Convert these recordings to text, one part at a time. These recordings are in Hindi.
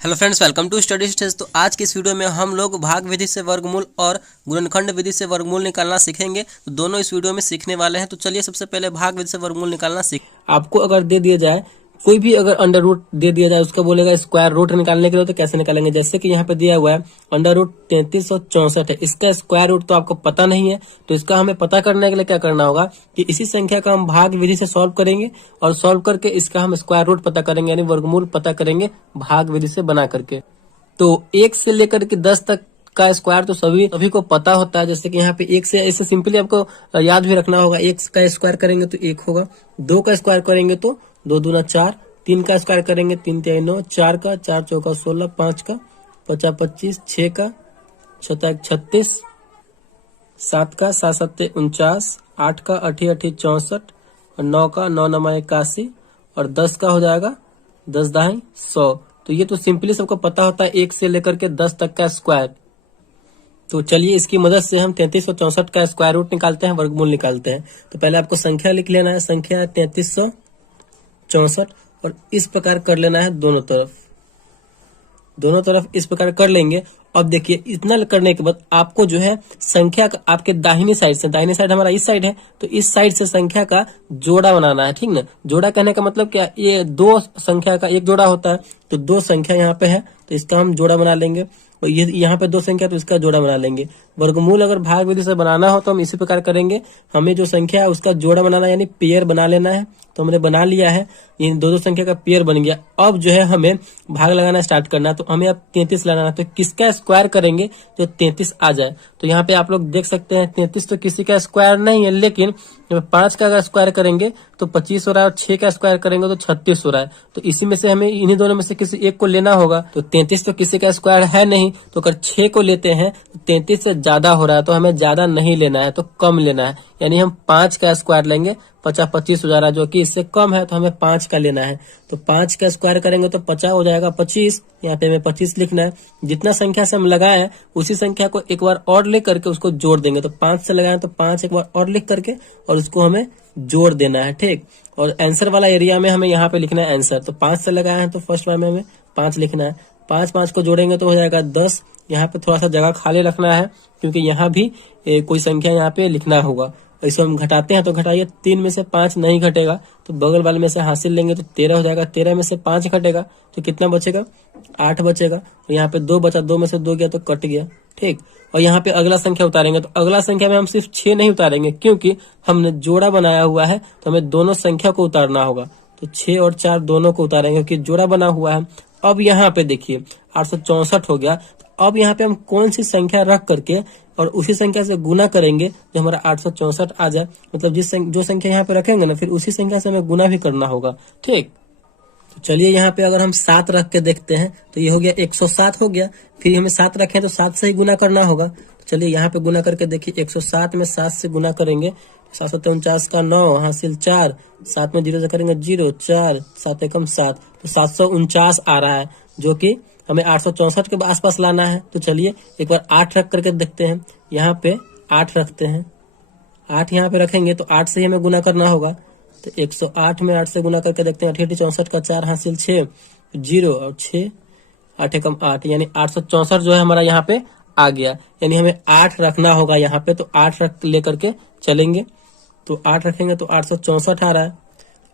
Hello friends, welcome to study stage. तो आज की इस वीडियो में हम लोग भाग विधि से वर्गमूल और गुणनखंड विधि से वर्गमूल निकालना सीखेंगे। तो दोनों इस वीडियो में सीखने वाले हैं। तो चलिए सबसे पहले भाग विधि से वर्गमूल निकालना सीख। आपको अगर दे दिया जाए, कोई भी अगर अंडर रूट दे दिया जाए, उसका बोलेगा स्क्वायर रूट निकालने के लिए, तो कैसे निकालेंगे। जैसे कि यहाँ पे दिया हुआ है अंडर रूट 3364 है, इसका स्क्वायर रूट तो आपको पता नहीं है, तो इसका हमें पता करने के लिए क्या करना होगा कि इसी संख्या का हम भाग विधि से सॉल्व करेंगे और सॉल्व करके इसका हम स्क्वायर रूट पता करेंगे, यानी वर्गमूल पता करेंगे भाग विधि से बना करके। तो 1 से लेकर के 10 तक का स्क्वायर तो सभी को पता होता है। जैसे कि यहाँ पे 1 से ऐसे सिंपली आपको याद भी रखना होगा। 1 का स्क्वायर करेंगे तो 1 होगा, 2 का स्क्वायर करेंगे तो 2 दूना 4, 3 का स्क्वायर करेंगे 3 तिहाई 9, 4 का 4 चौका 16, 5 का 50 25, 6 का 6 36, 7 का 7 7 49, 8 का 8 8 64 और 9 का 9 9 81 और 10 का हो जाएगा 10 दाई 100। तो ये तो सिंपली सबको पता होता है 1 से लेकर के 10 तक का स्क्वायर। तो चलिए इसकी मदद से हम 3364 का स्क्वायर रूट निकालते हैं, वर्गमूल निकालते हैं। तो पहले आपको संख्या लिख लेना है, संख्या है 3364 और इस प्रकार कर लेना है दोनों तरफ इस प्रकार कर लेंगे। अब देखिए इतना करने के बाद आपको जो है संख्या का आपके दाहिनी साइड हमारा इस साइड है, तो इस साइड से संख्या का जोड़ा बनाना है, ठीक ना। जोड़ा कहने का मतलब क्या, ये दो संख्या का एक जोड़ा होता है, तो दो संख्या यहाँ पे है तो इसका हम जोड़ा बना लेंगे, और ये यहाँ पे दो संख्या तो इसका जोड़ा बना लेंगे। वर्गमूल अगर भाग विधि से बनाना हो तो हम इसी प्रकार करेंगे। हमें जो संख्या है उसका जोड़ा बनाना यानी पेयर बना लेना है, तो हमने बना लिया है। इन दो संख्या का पेयर बन गया। अब जो है हमें भाग लगाना स्टार्ट करना है, तो हमें अब 33 लगाना है। तो किसका स्क्वायर करेंगे जो 33 आ जाए। तो यहाँ पे आप लोग देख सकते हैं 33 तो किसी का स्क्वायर नहीं है, लेकिन 5 का अगर स्क्वायर करेंगे तो 25 हो रहा है और 6 का स्क्वायर करेंगे तो 36 हो रहा है। तो इसी में से हमें इन्हीं दोनों में से किसी एक को लेना होगा। तो 33 तो किसी का स्क्वायर है नहीं, तो अगर 6 को लेते हैं तो 33 से ज्यादा हो रहा है, तो हमें ज्यादा नहीं लेना है, तो कम लेना है। यानी हम 5 का स्क्वायर लेंगे, 50 25 हो जा रहा है, जो कि इससे कम है, तो हमें 5 का लेना है। तो 5 का स्क्वायर करेंगे तो 50 हो जाएगा 25, यहाँ पे हमें 25 लिखना है। जितना संख्या से हम लगाए उसी संख्या को एक बार और लिख करके उसको जोड़ देंगे। तो 5 से लगाए तो 5 एक बार और लिख करके और उसको हमें जोड़ देना है, ठीक। और आंसर वाला एरिया में हमें यहाँ पे लिखना है आंसर। तो 5 से लगाए हैं तो फर्स्ट बार में हमें 5 लिखना है। 5 को जोड़ेंगे तो हो जाएगा 10। यहाँ पे थोड़ा सा जगह खाली रखना है, क्योंकि यहाँ भी कोई संख्या यहाँ पे लिखना होगा। इसको हम घटाते हैं तो घटाइए, 3 में से 5 नहीं घटेगा, तो बगल वाले में से हासिल लेंगे तो 13 हो जाएगा। 13 में से 5 घटेगा तो कितना बचेगा, 8 बचेगा। और यहाँ पे 2 बचा, 2 में से 2 गया तो कट गया, ठीक। और यहाँ पे अगला संख्या उतारेंगे, तो अगला संख्या में हम सिर्फ 6 नहीं उतारेंगे, क्योंकि हमने जोड़ा बनाया हुआ है, तो हमें दोनों संख्या को उतारना होगा। तो 6 और 4 दोनों को उतारेंगे, क्योंकि जोड़ा बना हुआ है। अब यहाँ पे देखिए 864 हो गया। अब यहाँ पे हम कौन सी संख्या रख करके और उसी संख्या से गुना करेंगे जो हमारा 864 आ जाए। मतलब जो संख्या यहाँ पे रखेंगे ना, फिर उसी संख्या से हमें गुना भी करना होगा, ठीक। तो चलिए यहाँ पे अगर हम 7 रख के देखते हैं तो ये हो गया 107 हो गया। फिर हमें 7 रखें तो 7 से ही गुना करना होगा। तो चलिए यहाँ पे गुना करके देखिए, 107 में 7 से गुना करेंगे, 7 49 का 9 हासिल 4, 7 में 0 से करेंगे 0, 4 7 एकम 7, तो 749 आ रहा है, जो कि हमें 864 के आसपास लाना है। तो चलिए एक बार 8 रख करके देखते हैं। यहाँ पे 8 रखते हैं, 8 यहाँ पे रखेंगे तो 8 से ही हमें गुना करना होगा। तो 108 में 8 से गुना करके देखते हैं, 8 64 का 4 हासिल 6, 0 और 6 8 एकम 8, यानी 864 जो है हमारा यहाँ पे आ गया। यानी हमें 8 रखना होगा यहाँ पे, तो 8 रख लेकर के चलेंगे। तो 8 रखेंगे तो 864 आ रहा है।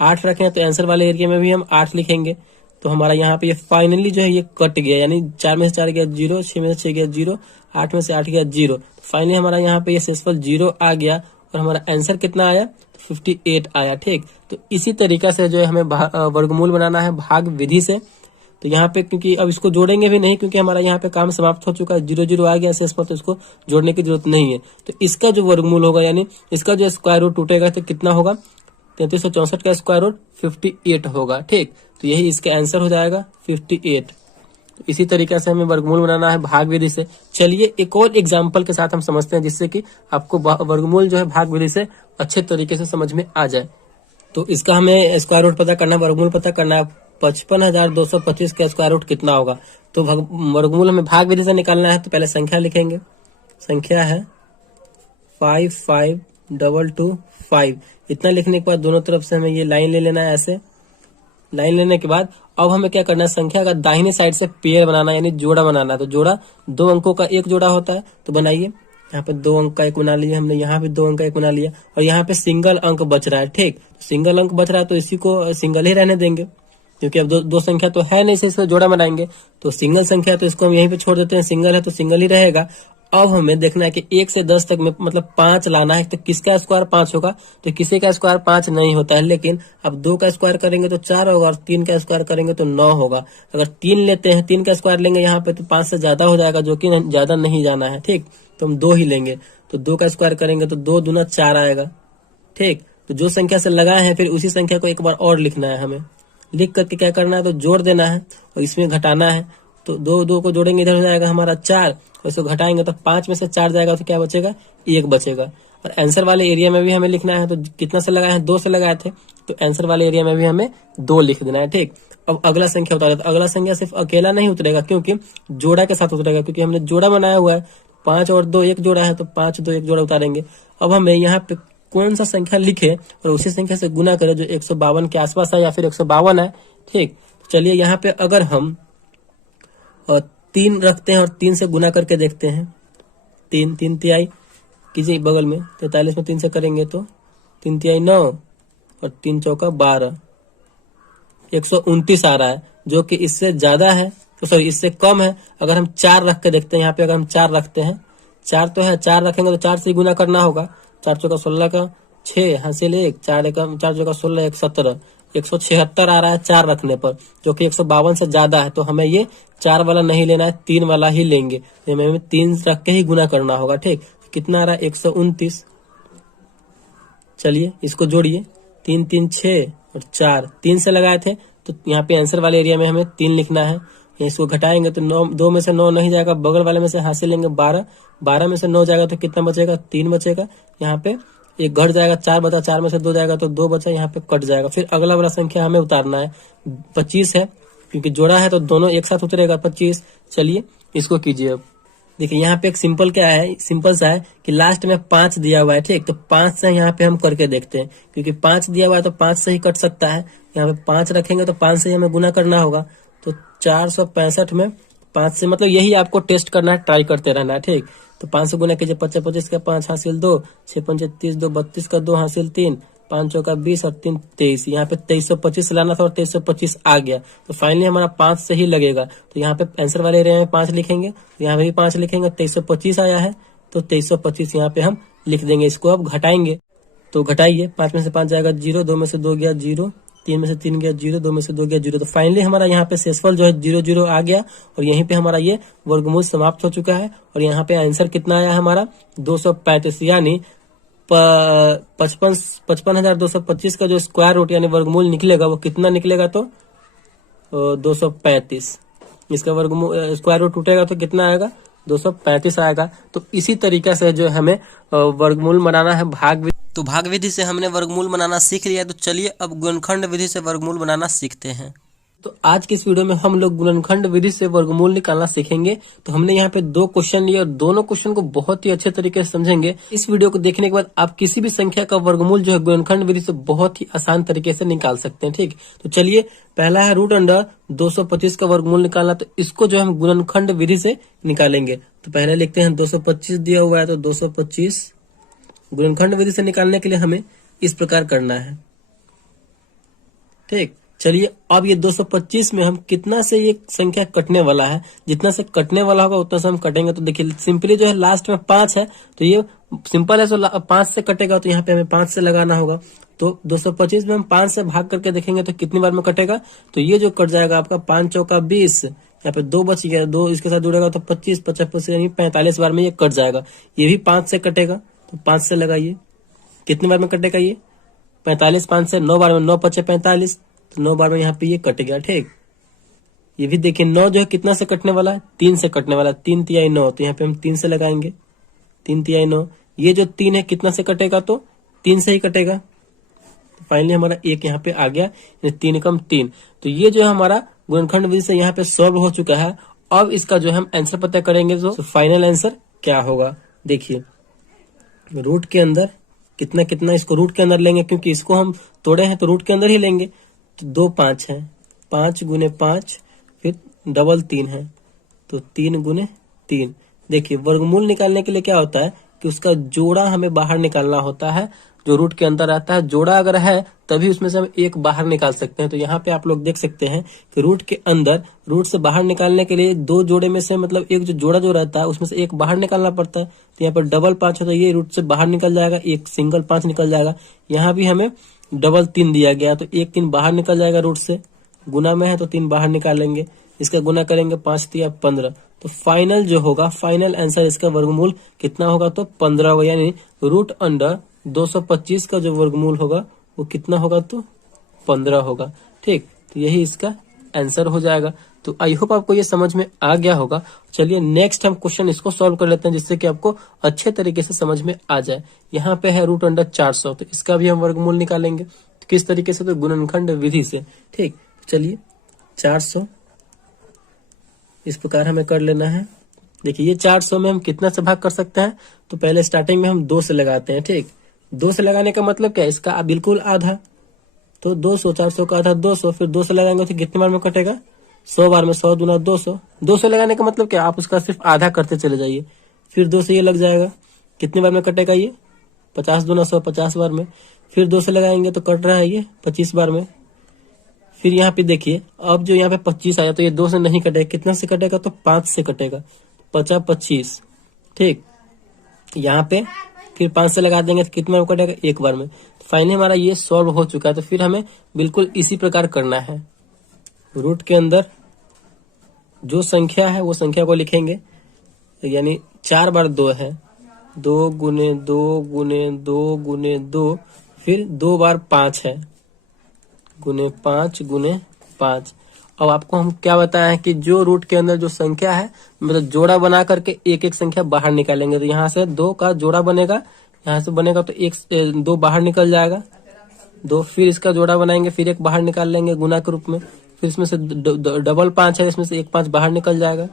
8 रखें तो आंसर वाले एरिया में भी हम 8 लिखेंगे। तो हमारा यहाँ पे ये फाइनली जो है ये कट गया, यानी 4 में से 4 गया 0, 6 में से 6 गया 0, 8 में से 8 गया 0। तो फाइनली हमारा यहाँ पे ये शेषफल 0 आ गया और हमारा आंसर कितना आया, 58 आया, ठीक। तो इसी तरीका से जो है हमें वर्गमूल बनाना है भाग विधि से। तो यहाँ पे क्योंकि अब इसको जोड़ेंगे भी नहीं, क्योंकि हमारा यहाँ पे काम समाप्त हो चुका है, 0 0 आ गया शेषफल, तो इसको जोड़ने की जरूरत नहीं है। तो इसका जो वर्गमूल होगा, यानी इसका जो स्क्वायर रूट टूटेगा तो कितना होगा, 3364 का स्क्वायर रूट 58 होगा, ठीक। तो यही इसका आंसर हो जाएगा 58। तो इसी तरीके से हमें वर्गमूल बनाना है भाग विधि से। चलिए एक और एग्जांपल के साथ हम समझते हैं, जिससे कि आपको वर्गमूल जो है भाग विधि से अच्छे तरीके से समझ में आ जाए। तो इसका हमें स्क्वायर रूट पता करना है, वर्गमूल पता करना है। 55,225 का स्क्वायर रूट कितना होगा। तो वर्गमूल हमें भाग विधि से निकालना है। तो पहले संख्या लिखेंगे, संख्या है 552225। इतना लिखने के बाद दोनों तरफ से हमें ये लाइन ले लेना है ऐसे, लाइन लेने के बाद अब हमें क्या करना है, संख्या का दाहिनी साइड से पेयर बनाना यानी जोड़ा बनाना है। तो जोड़ा 2 अंकों का एक जोड़ा होता है, तो बनाइए। यहाँ पे 2 अंक का एक बना लिया हमने, यहाँ पे 2 अंक का एक बना लिया, और यहाँ पे सिंगल अंक बच रहा है। ठीक, सिंगल अंक बच रहा है तो इसी को सिंगल ही रहने देंगे, क्योंकि अब दो संख्या तो है नहीं, इससे जोड़ा बनाएंगे। तो सिंगल संख्या तो इसको हम यहीं पे छोड़ देते हैं, सिंगल है तो सिंगल ही रहेगा। अब हमें देखना है कि 1 से 10 तक में मतलब 5 लाना है। तो किसका स्क्वायर 5 होगा, तो किसी का स्क्वायर 5 नहीं होता है, लेकिन अब 2 का स्क्वायर करेंगे तो 4 होगा, और 3 का स्क्वायर करेंगे तो 9 होगा। अगर 3 लेते हैं, 3 का स्क्वायर लेंगे यहाँ पे तो 5 से ज्यादा हो जाएगा, जो कि ज्यादा नहीं जाना है। ठीक, तो हम 2 ही लेंगे। तो 2 का स्क्वायर करेंगे तो 2 दूना 4 आएगा। ठीक, तो जो संख्या से लगाए हैं फिर उसी संख्या को एक बार और लिखना है हमें। लिख करके क्या करना है, तो जोड़ देना है और इसमें घटाना है। तो 2 को जोड़ेंगे, इधर हो जाएगा हमारा 4, और इसको घटाएंगे तो 5 में से 4 जाएगा, तो क्या बचेगा, 1 बचेगा। और आंसर वाले एरिया में भी हमें लिखना है। तो कितना से लगाए हैं, 2 से लगाए थे, तो आंसर वाले एरिया में भी हमें 2 लिख देना है। ठीक, अब अगला संख्या उतारा। तो अगला संख्या सिर्फ अकेला नहीं उतरेगा, क्योंकि जोड़ा के साथ उतरेगा, क्योंकि हमने जोड़ा बनाया हुआ है। 5 और 2 एक जोड़ा है, तो 5 2 एक जोड़ा उतारेंगे। अब हमें यहाँ पे कौन सा संख्या लिखे और उसी संख्या से गुना करें जो 152 के आसपास है या फिर 152 है। ठीक, चलिए यहाँ पे अगर हम 3 रखते हैं और 3 से गुना करके देखते हैं। 3 तिहाई कीजिए बगल में, 43 में 3 से करेंगे तो 3 तिहाई 9 और 3 चौका 12, 129 आ रहा है, जो कि इससे ज्यादा है, तो सॉरी इससे कम है। अगर हम 4 रख के देखते हैं, यहाँ पे अगर हम 4 रखते हैं, 4 तो है, 4 रखेंगे तो 4 से गुना करना होगा। 4 चौका 16 का 6 हासिल 1, 4 चौका 16 1 17, 176 आ रहा है 4 रखने पर, जो कि 152 से ज्यादा है। तो हमें ये 4 वाला नहीं लेना है, 3 वाला ही लेंगे। हमें 3 रख के ही गुना करना होगा। ठीक, कितना आ रहा है, 129। चलिए इसको जोड़िए, 3 3 6 और 4, 3 से लगाए थे, तो यहाँ पे आंसर वाले एरिया में हमें 3 लिखना है। इसको घटाएंगे तो 9, 2 में से 9 नहीं जाएगा, बगल वाले में से हासिल लेंगे 12, 12 में से 9 जाएगा तो कितना बचेगा, 3 बचेगा। यहाँ पे एक घट जाएगा, 4 बचा, 4 में से 2 जाएगा तो 2 बचा, यहाँ पे कट जाएगा। फिर अगला वाला संख्या हमें उतारना है, 25 है, क्योंकि जोड़ा है तो दोनों एक साथ उतरेगा 25। चलिए इसको कीजिए। अब देखिए यहाँ पे एक सिंपल क्या है, सिंपल सा है कि लास्ट में 5 दिया हुआ है। ठीक, तो 5 से यहाँ पे हम करके देखते हैं, क्योंकि 5 दिया हुआ है तो 5 से ही कट सकता है। यहाँ पे 5 रखेंगे तो 5 से ही हमें गुना करना होगा। तो 465 में 5 से, मतलब यही आपको टेस्ट करना है, ट्राई करते रहना है। ठीक, तो 5 से गुना कीजिए, 25 25 का 5 हासिल 2, 6 5 30 2 32 का 2 हासिल 3, 5 चौका 20 और 3 23। यहाँ पे 2325 लाना था और 2325 आ गया, तो फाइनली हमारा 5 से ही लगेगा। तो यहाँ पे आंसर वाले एरिया में 5 लिखेंगे, तो यहाँ पे भी 5 लिखेंगे। 2325 आया है तो 2325 यहाँ पे हम लिख देंगे। इसको अब घटाएंगे, तो घटाइए, 5 में से 5 जाएगा 0, 2 में से 2 गया 0, 3 में से 3 गया 0, 2 में से 2 गया 0। तो फाइनली हमारा यहाँ पे शेषफल जो है 0 0 आ गया, और यहीं पे हमारा ये वर्गमूल समाप्त हो चुका है। और यहाँ पे आंसर कितना आया हमारा, 235, यानी 55,225 का जो स्क्वायर रूट यानी वर्गमूल निकलेगा वो कितना निकलेगा, तो 235। इसका वर्गमूल स्क्वायर रूट टूटेगा तो कितना आएगा, 235 आएगा। तो इसी तरीके से जो हमें वर्गमूल बनाना है भाग विधि। तो भाग विधि से हमने वर्गमूल बनाना सीख लिया, तो चलिए अब गुणनखंड विधि से वर्गमूल बनाना सीखते हैं। तो आज की इस वीडियो में हम लोग गुणनखंड विधि से वर्गमूल निकालना सीखेंगे। तो हमने यहाँ पे 2 क्वेश्चन लिए और दोनों क्वेश्चन को बहुत ही अच्छे तरीके से समझेंगे। इस वीडियो को देखने के बाद आप किसी भी संख्या का वर्गमूल जो है गुणनखंड विधि से बहुत ही आसान तरीके से निकाल सकते हैं। ठीक, तो चलिए, पहला है रूट अंडर 225 का वर्गमूल निकालना, तो इसको जो हम गुणनखंड विधि से निकालेंगे। तो पहले लिखते हैं 225 दिया हुआ है, तो 225 गुणनखंड विधि से निकालने के लिए हमें इस प्रकार करना है। ठीक, चलिए अब ये 225 में हम कितना से ये संख्या कटने वाला है, जितना से कटने वाला होगा उतना से हम कटेंगे। तो देखिए सिंपली जो है लास्ट में 5 है, तो ये सिंपल है, तो 5 से कटेगा, तो यहाँ पे हमें 5 से लगाना होगा। तो 225 में हम 5 से भाग करके देखेंगे तो कितनी बार में कटेगा, तो ये जो कट जाएगा आपका 5 चौका 20, यहाँ पे 2 बच गया, 2 इसके साथ जुड़ेगा तो 25 55 यानी 45 बार में ये कट जाएगा। ये भी 5 से कटेगा, तो 5 से लगाइए, कितनी बार में कटेगा ये 45, 5 से 9 बार में, 9 पचे 45, तो 9 बार में यहाँ पे ये कट गया। ठीक, ये भी देखिए 9 जो है कितना से कटने वाला है, 3 से कटने वाला है, 3 तिहाई 9, तो यहाँ पे हम 3 से लगाएंगे, 3 तिहाई 9। ये जो 3 है कितना से कटेगा, तो 3 से ही कटेगा। तो फाइनली हमारा 1 यहाँ पे आ गया, 3 कम 3। तो ये जो है हमारा गुणनखंड विधि से यहाँ पे सॉल्व हो चुका है। अब इसका जो हम आंसर पता करेंगे, तो फाइनल आंसर क्या होगा। देखिए रूट के अंदर कितना कितना, इसको रूट के अंदर लेंगे, क्योंकि इसको हम तोड़े हैं तो रूट के अंदर ही लेंगे। तो 2 5 है, 5 गुने 5, फिर डबल 3 है, तो 3 गुने 3। देखिए वर्गमूल निकालने के लिए क्या होता है कि उसका जोड़ा हमें बाहर निकालना होता है, जो रूट के अंदर आता है। जोड़ा अगर है तभी उसमें से हम एक बाहर निकाल सकते हैं। तो यहाँ पे आप लोग देख सकते हैं कि रूट के अंदर रूट से बाहर निकालने के लिए दो जोड़े में से मतलब एक जो जोड़ा जो रहता है उसमें से एक बाहर निकालना पड़ता है। तो यहाँ पर डबल 5 है तो ये रूट से बाहर निकल जाएगा, एक सिंगल 5 निकल जाएगा। यहाँ भी हमें डबल 3 दिया गया तो एक 3 बाहर निकल जाएगा रूट से, गुना में है तो 3 बाहर निकालेंगे, इसका गुना करेंगे 5 तिया 15। तो फाइनल जो होगा, फाइनल आंसर इसका वर्गमूल कितना होगा तो 15 होगा, यानी रूट अंडर 225 का जो वर्गमूल होगा वो कितना होगा तो 15 होगा। ठीक, तो यही इसका आंसर हो जाएगा। तो आई होप आपको ये समझ में आ गया होगा। चलिए नेक्स्ट हम क्वेश्चन इसको सॉल्व कर लेते हैं जिससे कि आपको अच्छे तरीके से समझ में आ जाए। यहाँ पे है रूट अंडर 400, तो इसका भी हम वर्गमूल निकालेंगे। तो किस तरीके से, तो गुणनखंड विधि से। ठीक, चलिए 400 इस प्रकार हमें कर लेना है। देखिए ये 400 में हम कितना से भाग कर सकते हैं, तो पहले स्टार्टिंग में हम 2 से लगाते हैं। ठीक, 2 से लगाने का मतलब क्या है, इसका बिल्कुल आधा, तो 200, 400 का आधा 200, फिर 2 से लगाएंगे तो कितने बार में कटेगा, 100 बार में, 100 दूना 200। 2 से लगाने का मतलब क्या, आप उसका सिर्फ आधा करते चले जाइए, फिर 2 से ये लग जाएगा, कितने बार में कटेगा ये, 50 दूना 100, 50 बार में। फिर 2 से लगाएंगे तो कट रहा है ये 25 बार में। फिर यहाँ पे देखिए अब जो यहाँ पे 25 आया तो ये 2 से नहीं कटेगा, कितना से कटेगा तो 5 से कटेगा, 50 25। ठीक, यहाँ पे फिर 5 से लगा देंगे तो कितना में कटेगा, 1 बार में। तो फाइनली हमारा ये सॉल्व हो चुका है। तो फिर हमें बिल्कुल इसी प्रकार करना है, रूट के अंदर जो संख्या है वो संख्या को लिखेंगे, यानी 4 बार 2 है, 2 गुने 2 गुने 2 गुने 2, फिर 2 बार 5 है, गुने 5 गुने 5। अब आपको हम क्या बताया है कि जो रूट के अंदर जो संख्या है मतलब जोड़ा बना करके एक एक संख्या बाहर निकालेंगे। तो यहाँ से 2 का जोड़ा बनेगा, यहाँ से बनेगा तो 2 बाहर निकल जाएगा 2, फिर इसका जोड़ा बनाएंगे, फिर 1 बाहर निकाल लेंगे गुना के रूप में, फिर इसमें से डबल 5 है, इसमें से 1 5 बाहर निकल जाएगा,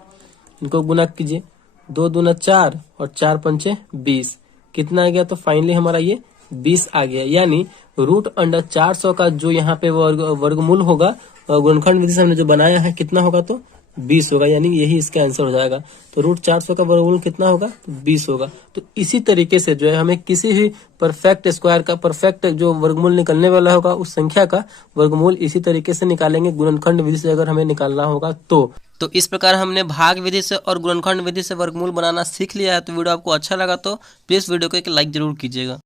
इनको गुना कीजिए, 2 दूना 4 और 4 पंचे 20, कितना आ गया तो फाइनली हमारा ये 20 आ गया। यानी रूट अंडर 400 का जो यहाँ पे वर्गमूल होगा गुणनखंड विधि से हमने जो बनाया है कितना होगा तो 20 होगा, यानी यही इसका आंसर हो जाएगा। तो रूट 400 का वर्गमूल कितना होगा तो 20 होगा। तो इसी तरीके से जो है हमें किसी भी परफेक्ट स्क्वायर का परफेक्ट जो वर्गमूल निकलने वाला होगा उस संख्या का वर्गमूल इसी तरीके से निकालेंगे गुणनखंड विधि से, अगर हमें निकालना होगा तो इस प्रकार हमने भाग विधि से और गुणनखंड विधि से वर्गमूल बनाना सीख लिया है। तो वीडियो आपको अच्छा लगा तो प्लीज़ वीडियो को एक लाइक जरूर कीजिएगा।